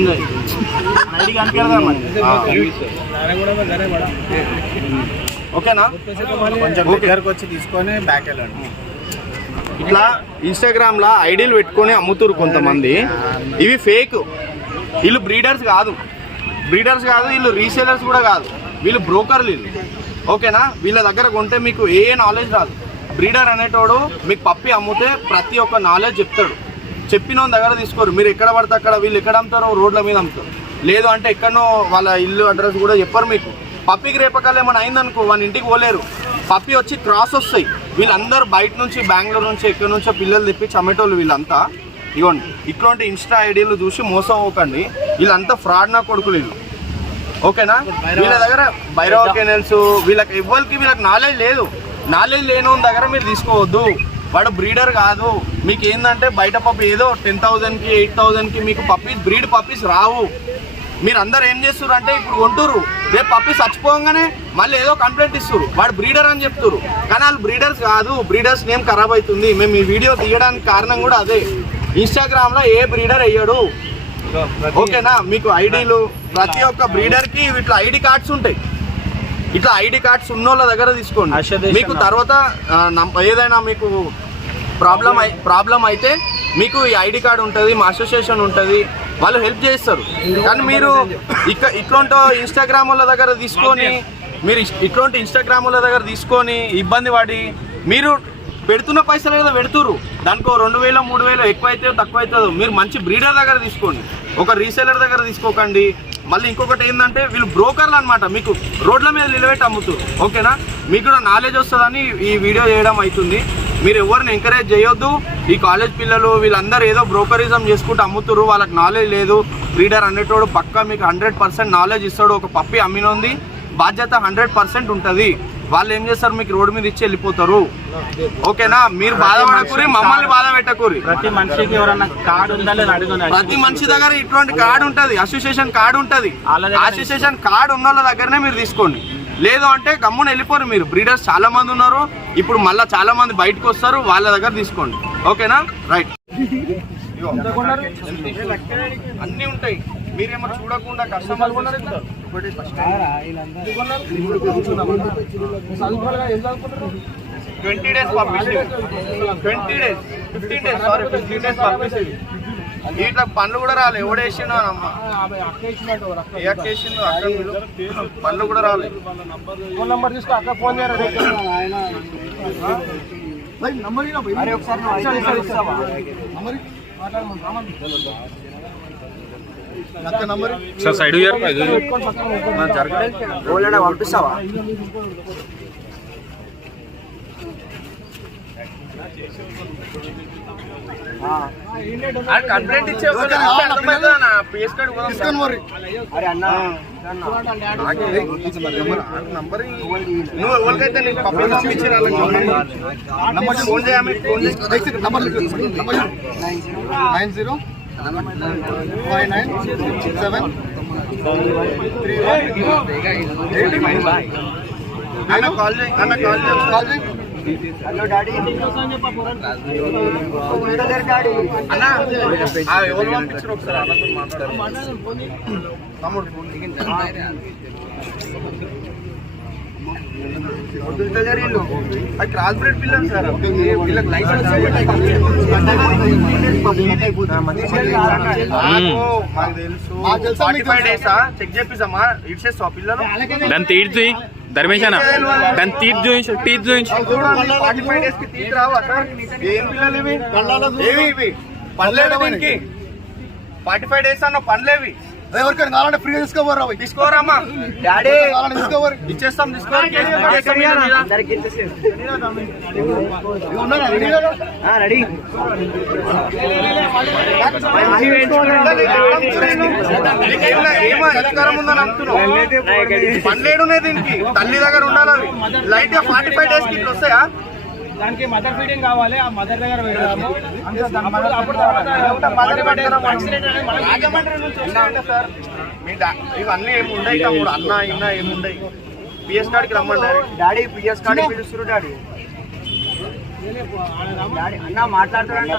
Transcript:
ముందు ఐడి కనిపించదా మరి ఓకేనా కొంచెం దగ్గరకు వచ్చి తీసుకొని బ్యాక్ వెళ్ళండి. ఇట్లా ఇన్స్టాగ్రామ్లో ఐడీలు పెట్టుకొని అమ్ముతురు కొంతమంది. ఇవి ఫేక్. వీళ్ళు బ్రీడర్స్ కాదు వీళ్ళు రీసేలర్స్ కూడా కాదు, వీళ్ళు బ్రోకర్లు వీళ్ళు. ఓకేనా, వీళ్ళ దగ్గర కొంటే మీకు ఏ నాలెడ్జ్ రాదు. బ్రీడర్ అనేటోడు మీకు పప్పి అమ్ముతే ప్రతి ఒక్క నాలెడ్జ్ చెప్తాడు. చెప్పిన దగ్గర తీసుకోరు. మీరు ఎక్కడ పడితే అక్కడ వీళ్ళు ఎక్కడ అమ్ముతారో రోడ్ల మీద అమ్ముతారు. లేదు అంటే ఎక్కడనో వాళ్ళ ఇల్లు అడ్రస్ కూడా చెప్పరు మీకు. పప్పికి రేపకాలు ఏమైనా అయిందనుకో వాళ్ళ ఇంటికి పోలేరు. పప్పి వచ్చి క్రాస్ వస్తాయి. వీళ్ళందరూ బయట నుంచి బెంగళూరు నుంచి ఎక్కడి నుంచో పిల్లలు తెప్పి చమ్మేటోళ్ళు వీళ్ళంతా. ఇవ్వండి, ఇట్లాంటి ఇన్స్టా ఐడీలు చూసి మోసం అవ్వకండి. వీళ్ళంతా ఫ్రాడ్ నా కొడుకులు వీళ్ళు. ఓకేనా, వీళ్ళ దగ్గర భైరవ కెనల్స్ వీళ్ళకి ఎవ్వరికి వీళ్ళకి నాలెడ్జ్ లేదు. నాలెడ్జ్ లేని దగ్గర మీరు తీసుకోవద్దు. వాడు బ్రీడర్ కాదు. మీకు ఏంటంటే బయట పప్పి ఏదో 10,000కి 8,000కి మీకు పప్పీస్ బ్రీడ్ పప్పీస్ రావు. మీరు అందరు ఏం చేస్తారు అంటే ఇప్పుడు కొంటురు, రేపు పప్పి చచ్చిపోగానే మళ్ళీ ఏదో కంప్లైంట్ ఇస్తారు, వాడు బ్రీడర్ అని చెప్తారు. కానీ వాళ్ళు బ్రీడర్స్ కాదు. బ్రీడర్స్ నేమ్ ఖరాబ్ అవుతుంది. మేము ఈ వీడియో తీయడానికి కారణం కూడా అదే. ఇన్స్టాగ్రామ్లో ఏ బ్రీడర్ అయ్యాడు. ఓకేనా, మీకు ఐడీలు ప్రతి ఒక్క బ్రీడర్కి ఇట్లా ఐడి కార్డ్స్ ఉంటాయి. ఇట్లా ఐడి కార్డ్స్ ఉన్నోళ్ళ దగ్గర తీసుకోండి. మీకు తర్వాత ఏదైనా మీకు ప్రాబ్లం అయితే మీకు ఈ ఐడి కార్డు ఉంటుంది, మా అసోసియేషన్ ఉంటుంది, వాళ్ళు హెల్ప్ చేస్తారు. కానీ మీరు ఇట్లాంటి ఇన్స్టాగ్రామ్ వాళ్ళ దగ్గర తీసుకొని ఇబ్బంది పడి మీరు పెడుతున్న పైసలు ఏదో పెడుతురు, దానికో 2,000 3,000 ఎక్కువ అవుతుందో తక్కువ అవుతుందో. మీరు మంచి బ్రీడర్ దగ్గర తీసుకోండి, ఒక రీసేలర్ దగ్గర తీసుకోకండి. మళ్ళీ ఇంకొకటి ఏంటంటే వీళ్ళు బ్రోకర్లు అనమాట, మీకు రోడ్ల మీద నిలబెట్టి అమ్ముతారు. ఓకేనా, మీకు కూడా నాలెడ్జ్ వస్తుందని ఈ వీడియో చేయడం అవుతుంది. మీరు ఎవరిని ఎంకరేజ్ చేయొద్దు. ఈ కాలేజ్ పిల్లలు వీళ్ళందరూ ఏదో బ్రోకరిజం చేసుకుంటూ అమ్ముతారు, వాళ్ళకి నాలెడ్జ్ లేదు. బ్రీడర్ అనేటోడు పక్కా మీకు 100% నాలెడ్జ్ ఇస్తాడు. ఒక పప్పి అమ్మినోంది బాధ్యత 100% ఉంటుంది. వాళ్ళు ఏం చేస్తారు, మీకు రోడ్డు మీద ఇచ్చి వెళ్ళిపోతారు. ఓకేనా, మీరు బాధపడకూరి, మమ్మల్ని బాధ పెట్టకూరి. ప్రతి మనిషికి ఎవరన్నా కార్డు ఉందా లేదా అడుగుతున్నారు. ప్రతి మనిషి దగ్గర ఇటువంటి కార్డు ఉంటుంది, అసోసియేషన్ కార్డు ఉంటుంది. అసోసియేషన్ కార్డు ఉన్న వాళ్ళ దగ్గరనే మీరు తీసుకోండి. లేదు అంటే గమ్మున వెళ్ళిపోరు. మీరు బ్రీడర్స్ చాలా మంది ఉన్నారు, ఇప్పుడు మళ్ళీ చాలా మంది బయటకు వస్తారు, వాళ్ళ దగ్గర తీసుకోండి. ఓకేనా, రైట్. అన్నీ ఉంటాయి, మీరేమో చూడకుండా కస్టమర్ 20 days పంపిస్తే 20 days 15 days సారీ 15 days పంపిస్తే ఇట్లా పనులు కూడా రాలే. ఎవడేసిండు అమ్మ ఎక్కేసిండు అక్కడ పనులు కూడా రాలే. ఫోన్ నెంబర్ తీసుకో, అక్కడ ఫోన్ చేయరా. సార్ సైడ్ పంపిస్తావా? కంప్లైంట్ ఇచ్చే నువ్వు ఎవరికైతే నీకు పబ్లిక్ పంపించారు ఫోన్ చేయాలి. 905967 కాల్ చేయి. హలో డాడీ అన్న ఎవరు పంపించారు ఒకసారి అన్నతో మాట్లాడారు. తమ్ముడు అది క్రాస్ బ్రీడ్ పిల్లలు సార్, వీళ్ళకి లైసెన్స్ మాకు తెలుసు. 45 days చెక్ చేపిస్తామా ఇడ్చేస్తావా పిల్లలు? దాన్ని తీర్చి ధర్మేశాన దాన్ని టీత్ చూపించు. 45 days కి తీసి రావా సార్? ఏం పిల్లలు ఇవి? ఏవి ఇవి? పనిలేదు దీనికి. 45 days అన్న పనిలేవి. ఎవరికైనా కావాలంటే ఫ్రీగా తీసుకోరమ్మా డాడీ, ఇచ్చేస్తాం. ఏమో అధికారం ఉందని అంటున్నావు. పనిలేడునే దీనికి, తల్లి దగ్గర ఉండాలి. లైట్ గా 45 days కి ఇట్లా వస్తాయా? దానికి మదర్ ఫీడింగ్ కావాలి, ఆ మదర్ దగ్గర సార్. ఇవన్నీ ఏమి ఉండయి తమ్ముడు, అన్న ఇన్న ఏమి ఉండయి. పిఎస్ కార్డ్కి రమ్మంటారు డాడీ. పిఎస్ కార్డు పిలుస్తారు డాడీ. అన్న మాట్లాడుతున్నాడు.